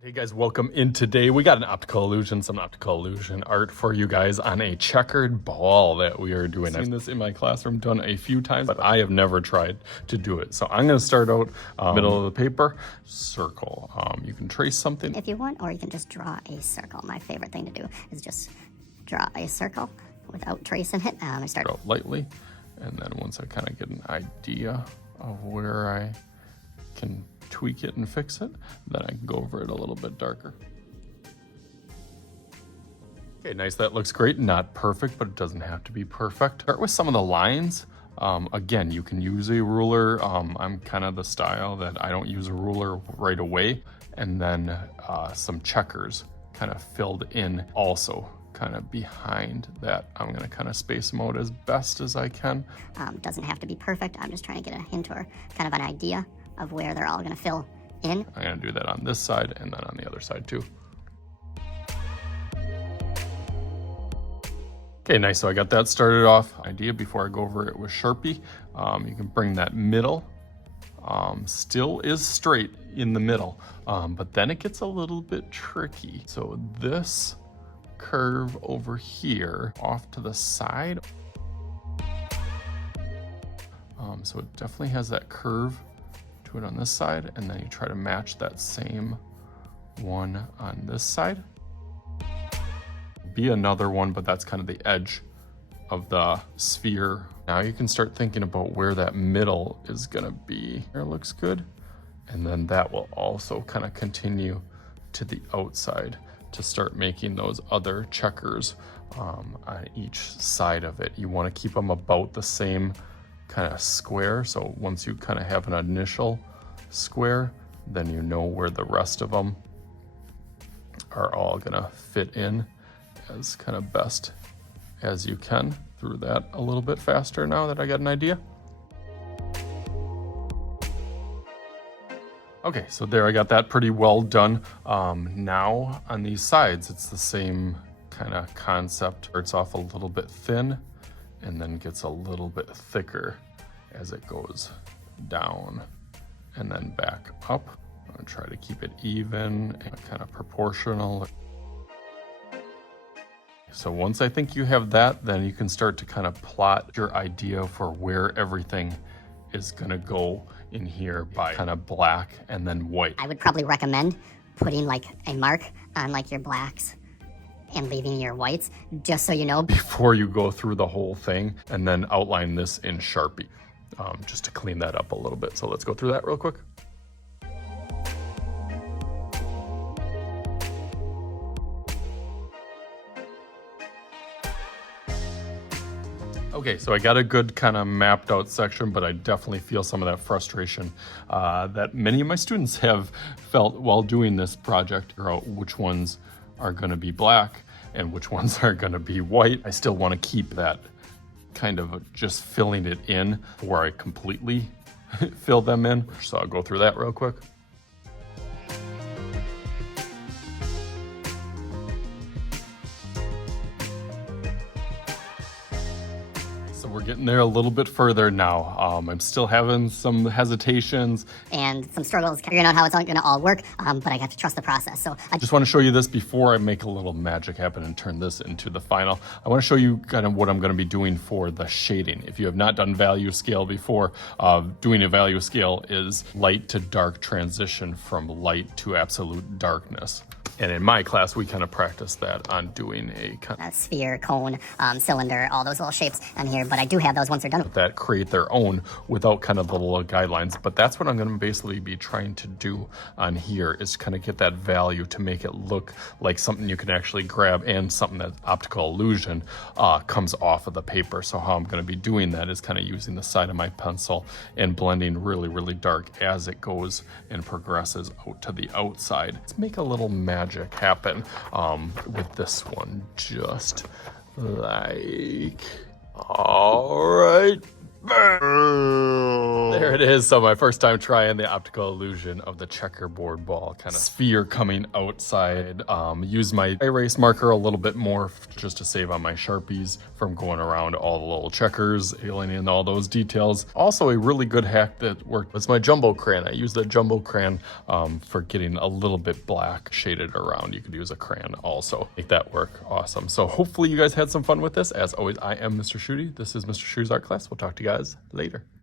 Hey guys, welcome in. Today we got some optical illusion art for you guys on a checkered ball that we are doing. I've seen this in my classroom done a few times, but I have never tried to do it. So I'm going to start out middle of the paper, circle. You can trace something if you want, or you can just draw a circle. My favorite thing to do is just draw a circle without tracing it. I start out lightly, and then once I kind of get an idea of where I can tweak it and fix it, then I can go over it a little bit darker. Okay, nice, that looks great. Not perfect, but it doesn't have to be perfect. Start with some of the lines. Again, you can use a ruler. I'm kind of the style that I don't use a ruler right away. And then some checkers kind of filled in also kind of behind that. I'm gonna kind of space them out as best as I can. Doesn't have to be perfect. I'm just trying to get a hint or kind of an idea of where they're all gonna fill in. I'm gonna do that on this side and then on the other side too. Okay, nice, so I got that started off. Idea before I go over it with Sharpie, you can bring that middle, still is straight in the middle, but then it gets a little bit tricky. So this curve over here off to the side, so it definitely has that curve to it on this side, and then you try to match that same one on this side. Be another one, but that's kind of the edge of the sphere. Now you can start thinking about where that middle is gonna be. Here looks good. And then that will also kind of continue to the outside to start making those other checkers on each side of it. You wanna keep them about the same kind of square. So once you kind of have an initial square, then you know where the rest of them are all gonna fit in as kind of best as you can. Through that a little bit faster now that I got an idea. Okay, so there, I got that pretty well done. Now on these sides, it's the same kind of concept. Starts off a little bit thin and then gets a little bit thicker as it goes down and then back up. I'm gonna try to keep it even and kind of proportional. So once I think you have that, then you can start to kind of plot your idea for where everything is gonna go in here by kind of black and then white. I would probably recommend putting like a mark on like your blacks and leaving your whites, just so you know. Before you go through the whole thing, and then outline this in Sharpie, just to clean that up a little bit. So let's go through that real quick. Okay, so I got a good kind of mapped out section, but I definitely feel some of that frustration that many of my students have felt while doing this project, figure out which ones are gonna be black and which ones are gonna be white. I still wanna keep that kind of just filling it in before I completely fill them in. So I'll go through that real quick. We're getting there a little bit further now. I'm still having some hesitations and some struggles figuring out how it's gonna all work, but I have to trust the process. So I just want to show you this before I make a little magic happen and turn this into the final. I want to show you kind of what I'm going to be doing for the shading. If you have not done value scale before, doing a value scale is light to dark transition from light to absolute darkness. And in my class, we kind of practice that on doing a sphere, cone, cylinder, all those little shapes on here. But I do have those once they're done. That create their own without kind of the little guidelines. But that's what I'm going to basically be trying to do on here, is kind of get that value to make it look like something you can actually grab and something that optical illusion comes off of the paper. So how I'm going to be doing that is kind of using the side of my pencil and blending really, really dark as it goes and progresses out to the outside. Let's make a little magic happen with this one, just like, all right, There it is. So my first time trying the optical illusion of the checkerboard ball kind of sphere coming outside. Use my erase marker a little bit more just to save on my Sharpies from going around all the little checkers, alienating all those details. Also a really good hack that worked was my jumbo crayon. I used the jumbo crayon for getting a little bit black shaded around. You could use a crayon also. Make that work awesome. So hopefully you guys had some fun with this. As always, I am Mr. Shooty. This is Mr. Shooty's art class. We'll talk to you guys later.